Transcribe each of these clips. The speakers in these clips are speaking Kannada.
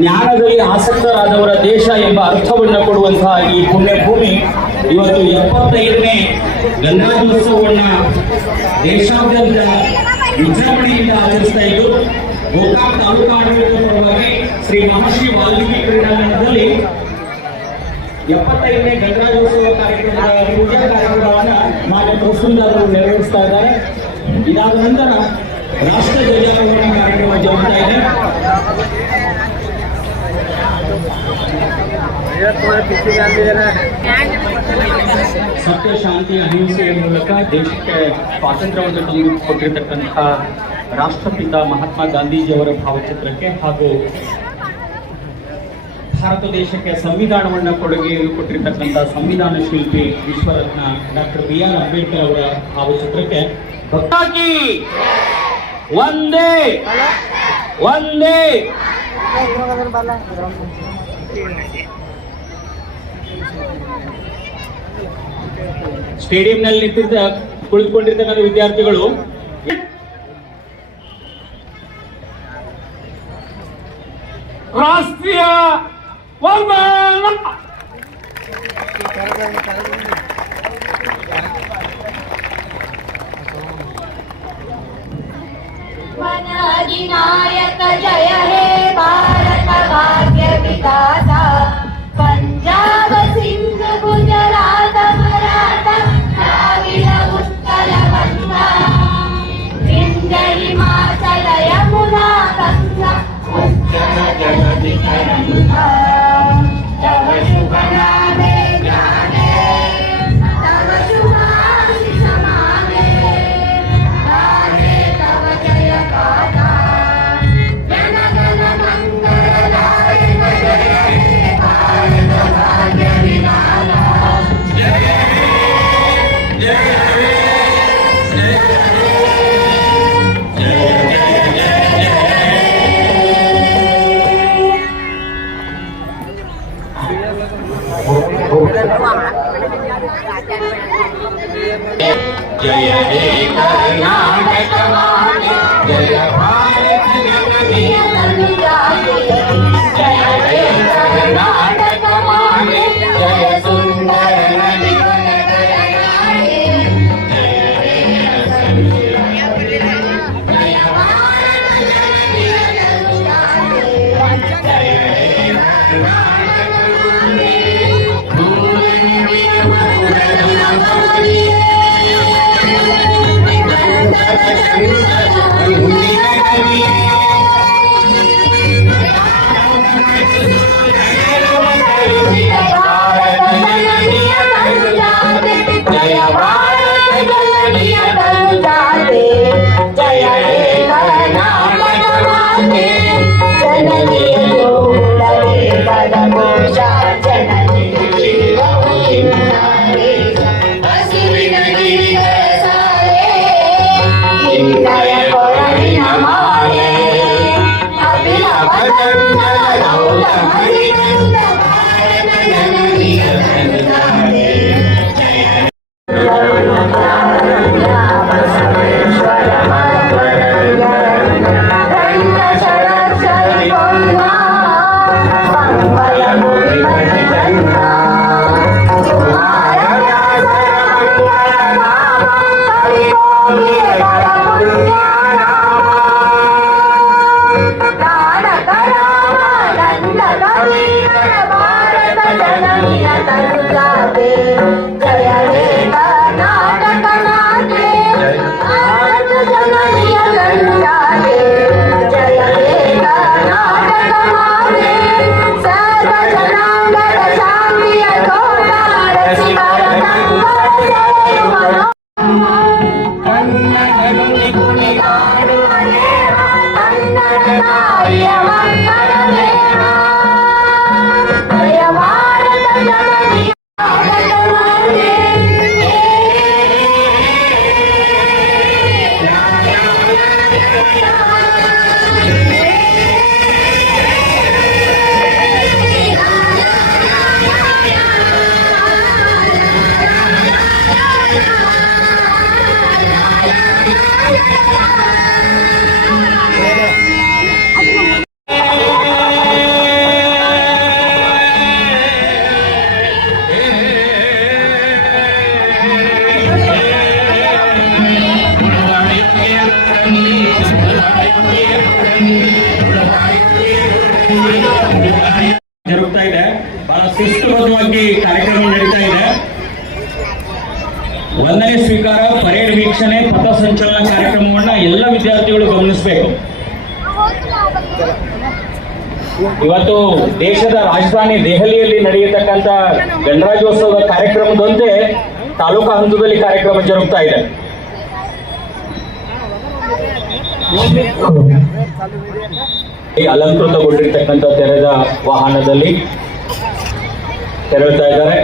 ಜ್ಞಾನದಲ್ಲಿ ಆಸಕ್ತರಾದವರ ದೇಶ ಎಂಬ ಅರ್ಥವನ್ನು ಕೊಡುವಂತಹ ಈ ಪುಣ್ಯಭೂಮಿ ಇವತ್ತು 75ನೇ ಗಣರಾಜ್ಯೋತ್ಸವವನ್ನು ದೇಶಾದ್ಯಂತ ವಿಜೃಂಭಣೆಯಿಂದ ಆಚರಿಸ್ತಾ ಇದ್ದು, ಗೋಕಾಕ್ ತಾಲೂಕು ಆಡಳಿತದ ಪರವಾಗಿ ಶ್ರೀ ಮಹರ್ಷಿ ವಾಲ್ಮೀಕಿ ಕ್ರೀಡಾಂಗಣದಲ್ಲಿ 75ನೇ ಗಣರಾಜ್ಯೋತ್ಸವ ಕಾರ್ಯಕ್ರಮದ ಪೂಜಾ ಕಾರ್ಯಕ್ರಮವನ್ನು ಮಾನ್ಯ ತಹಸೀಲ್ದಾರರು ನೆರವೇರಿಸ್ತಾ ಇದ್ದಾರೆ. ಇದಾದ ನಂತರ ರಾಷ್ಟ್ರ ಧ್ವಜಾರೋಹಣ ಕಾರ್ಯಕ್ರಮ ಜರುಗ್ತಾ ಇದೆ. ಸತ್ಯ, ಶಾಂತಿ, ಅಹಿಂಸೆಯ ಮೂಲಕ ದೇಶಕ್ಕೆ ಸ್ವಾತಂತ್ರ್ಯವನ್ನು ತಂದುಕೊಟ್ಟಿರ್ತಕ್ಕಂತಹ ರಾಷ್ಟ್ರಪಿತ ಮಹಾತ್ಮ ಗಾಂಧೀಜಿಯವರ ಭಾವಚಿತ್ರಕ್ಕೆ ಹಾಗೂ ಭಾರತ ದೇಶಕ್ಕೆ ಸಂವಿಧಾನವನ್ನು ಕೊಡುಗೆಯನ್ನು ಕೊಟ್ಟಿರ್ತಕ್ಕಂಥ ಸಂವಿಧಾನ ಶಿಲ್ಪಿ ವಿಶ್ವರತ್ನ ಡಾಕ್ಟರ್ BR ಅಂಬೇಡ್ಕರ್ ಅವರ ಭಾವಚಿತ್ರಕ್ಕೆ ಭಕ್ತಾಗಿ ಒಂದೇ ಒಂದೇ ಸ್ಟೇಡಿಯಂನಲ್ಲಿ ಕುಳಿತುಕೊಂಡಿರ್ತಕ್ಕಂಥ ವಿದ್ಯಾರ್ಥಿಗಳು ರಾಷ್ಟ್ರೀಯ वनाधिनायक जय हे भारत भाग्य विधाता, पंजाब सिंध गुजरात मराठा द्राविड उत्कल गंगा, विंध्य हिमाचल यमुना गंगा उज्जल जगति तरंगा, तव शुभ नामे ज्ञाने तव शुभाशिष माने, गाहे तव जय गाथा, जन गण मंगलदायक जय हे भारत भाग्य विधाता, जय जय जय जय हे कर्नाटक माते, जय भारत जननी तनुजाते, जय हे कर्नाटक माते, जय सुंदर नदी वनगयाते, जय हे जय भारत जननी तनुजाते, जय हे कर्नाटक माते, भूमि मधुर जय भारत जननी ಕಾರ್ಯಕ್ರಮ ನಡೀತಾ ಇದೆ. ವಂದನೆ ಸ್ವೀಕಾರ, ಪರೇಡ್ ವೀಕ್ಷಣೆ, ಪಥಸಂಚಲನ ಕಾರ್ಯಕ್ರಮವನ್ನ ಎಲ್ಲ ವಿದ್ಯಾರ್ಥಿಗಳು ಗಮನಿಸಬೇಕು. ಇವತ್ತು ದೇಶದ ರಾಜಧಾನಿ ದೆಹಲಿಯಲ್ಲಿ ನಡೆಯತಕ್ಕಂಥ ಗಣರಾಜ್ಯೋತ್ಸವದ ಕಾರ್ಯಕ್ರಮದಂತೆ ತಾಲೂಕಾ ಹಂತದಲ್ಲಿ ಕಾರ್ಯಕ್ರಮ ಜರುಗ್ತಾ ಇದೆ. ಅಲಂಕೃತಗೊಂಡಿರ್ತಕ್ಕಂಥ ತೆರೆದ ವಾಹನದಲ್ಲಿ ತೆರಳುತ್ತಾ ಇದ್ದಾರೆ.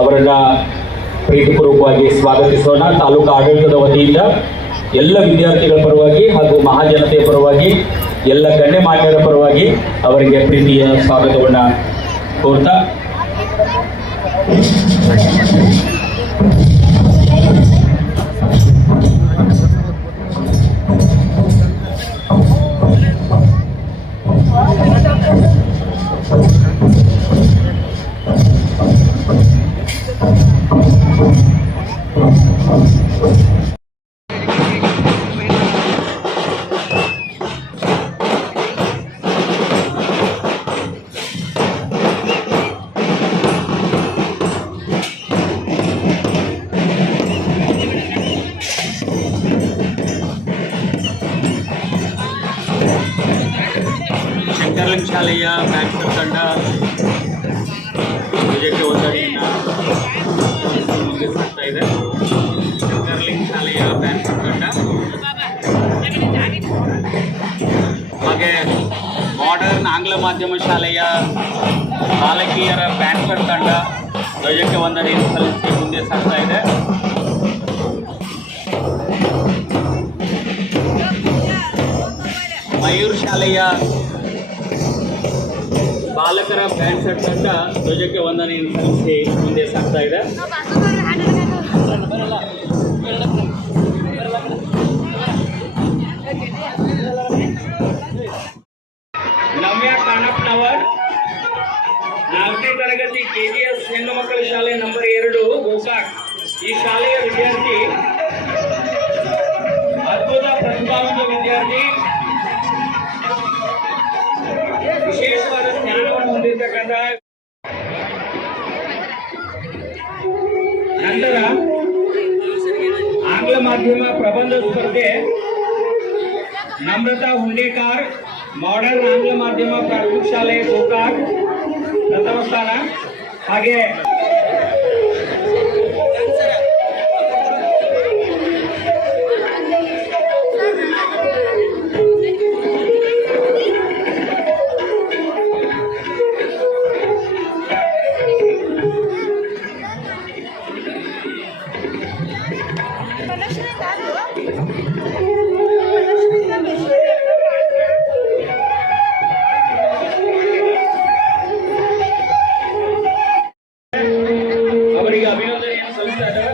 ಅವರನ್ನ ಪ್ರೀತಿಪೂರ್ವಕವಾಗಿ ಸ್ವಾಗತಿಸೋಣ. ತಾಲೂಕಾ ಆಡಳಿತದ ವತಿಯಿಂದ ಎಲ್ಲ ವಿದ್ಯಾರ್ಥಿಗಳ ಪರವಾಗಿ ಹಾಗೂ ಮಹಾಜನತೆಯ ಪರವಾಗಿ ಎಲ್ಲ ಗಣ್ಯಮಾನ್ಯರ ಪರವಾಗಿ ಅವರಿಗೆ ಪ್ರೀತಿಯ ಸ್ವಾಗತವನ್ನ ಕೋರ್ತಾ ಶಂಕರಲಿಂಗ ಶಾಲೆಯ ಬ್ಯಾಟ್ಸ್ಮನ್ ತಂಡ ವಿಜಯಕ್ಕೆ ಒಂದರಿಂದ ಮುಗಿಸ್ತಾ ಇದೆ. ಶಂಕರಲಿಂಗ ಶಾಲೆಯ ಬ್ಯಾಟ್ಸ್ಮನ್ ತಂಡ ಹಾಗೆ ಮಾಡರ್ನ್ ಆಂಗ್ಲ ಮಾಧ್ಯಮ ಶಾಲೆಯ ಬಾಲಕಿಯರ ಬ್ಯಾಟ್ಸ್ಮನ್ ತಂಡ ಧ್ವಜಕ್ಕೆ ವಂದನೆಯನ್ನು ಸಲ್ಲಿಸಿ ಮುಂದೆ ಸಾಗ್ತಾ ಇದೆ. ಮಯೂರ್ ಶಾಲೆಯ ಬಾಲಕರ ಬ್ಯಾಂಡ್ ಸೆಟ್ ತಂಡ ಧ್ವಜಕ್ಕೆ ವಂದನೆಯನ್ನು ಸಲ್ಲಿಸಿ ಮುಂದೆ ಸಾಗ್ತಾ ಇದೆ. ನವ್ಯ ಕಾಣಪ್ಪನವರ್ 4ನೇ ತರಗತಿ KGS ಹೆಣ್ಣು ಮಕ್ಕಳ ಶಾಲೆ ನಂಬರ್ 2 ಗೋಕಾಕ್. ಈ ಶಾಲೆಯ ವಿದ್ಯಾರ್ಥಿ ಅದ್ಭುತ ಪ್ರತಿಭಾವಂತ ವಿದ್ಯಾರ್ಥಿ, ವಿಶೇಷವಾದ ಜ್ಞಾನವನ್ನು ಹೊಂದಿರತಕ್ಕಂಥ. ನಂತರ ಆಂಗ್ಲ ಮಾಧ್ಯಮ ಪ್ರಬಂಧ ಸ್ಪರ್ಧೆ ನಮ್ರತಾ ಹುಂಡೇಕಾರ್, ಮಾಡರ್ನ್ ಆಂಗ್ಲ ಮಾಧ್ಯಮ ಪ್ರಾಥಮಿಕ ಶಾಲೆ ಗೋಕಾಕ್ ಪ್ರಥಮ ಸ್ಥಾನ. ಹಾಗೆ ಅವರಿಗೆ ಅಭಿನಂದನೆಯನ್ನು ಸಲ್ಲಿಸ್ತಾ ಇದ್ದಾರೆ.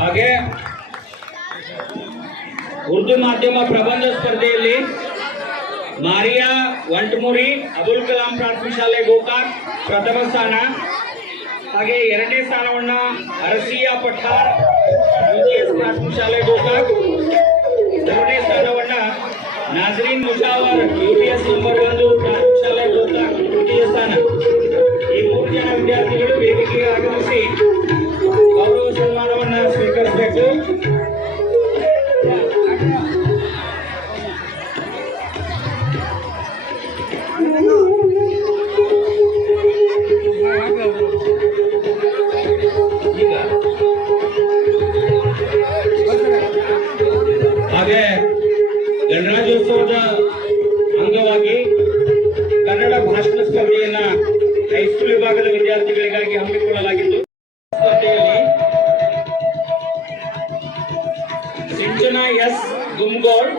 ಹಾಗೆ ಉರ್ದು ಮಾಧ್ಯಮ ಪ್ರಬಂಧ ಸ್ಪರ್ಧೆಯಲ್ಲಿ ಮಾರಿಯಾ ವಂಟಮುರಿ ಅಬುಲ್ ಕಲಾಂ ಪ್ರಾಥಮಿಕ ಶಾಲೆ ಗೋಕಾಕ್ ಪ್ರಥಮ ಸ್ಥಾನ. ಹಾಗೆ 2ನೇ ಸ್ಥಾನವನ್ನ ಅರಸಿಯಾ ಪಠಾರ್ UGS ಪ್ರಾಥಮಿಕ ಶಾಲೆ ಗೋಕಾಕ್. 3ನೇ ಸ್ಥಾನವನ್ನ ನಾಜರೀನ್ ಮುಜಾವರ್ UPS ನಂಬರ್ 1 ಪ್ರಾಥಮಿಕ ಶಾಲೆ ಗೋಕಾಕ್ ತೃತೀಯ ಸ್ಥಾನ. ಈ 3 ಜನ ವಿದ್ಯಾರ್ಥಿಗಳು ವೇದಿಕೆಗೆ ಆಗಮಿಸಿ ಗೌರವ ಸನ್ಮಾನವನ್ನ ಸ್ವೀಕರಿಸಬೇಕು. ಹಾಗೆ ಗಣರಾಜ್ಯೋತ್ಸವದ ಅಂಗವಾಗಿ ಕನ್ನಡ ಭಾಷಣ ಸ್ಪರ್ಧೆಯನ್ನ ಹೈಸ್ಕೂಲ್ ವಿಭಾಗದ ವಿದ್ಯಾರ್ಥಿಗಳಿಗಾಗಿ ಹಮ್ಮಿಕೊಳ್ಳಲಾಗಿತ್ತು. ಸ್ಪರ್ಧೆಯಲ್ಲಿ ಸಿಂಚನಾ S. ಗುಮ್ಗೋಳ್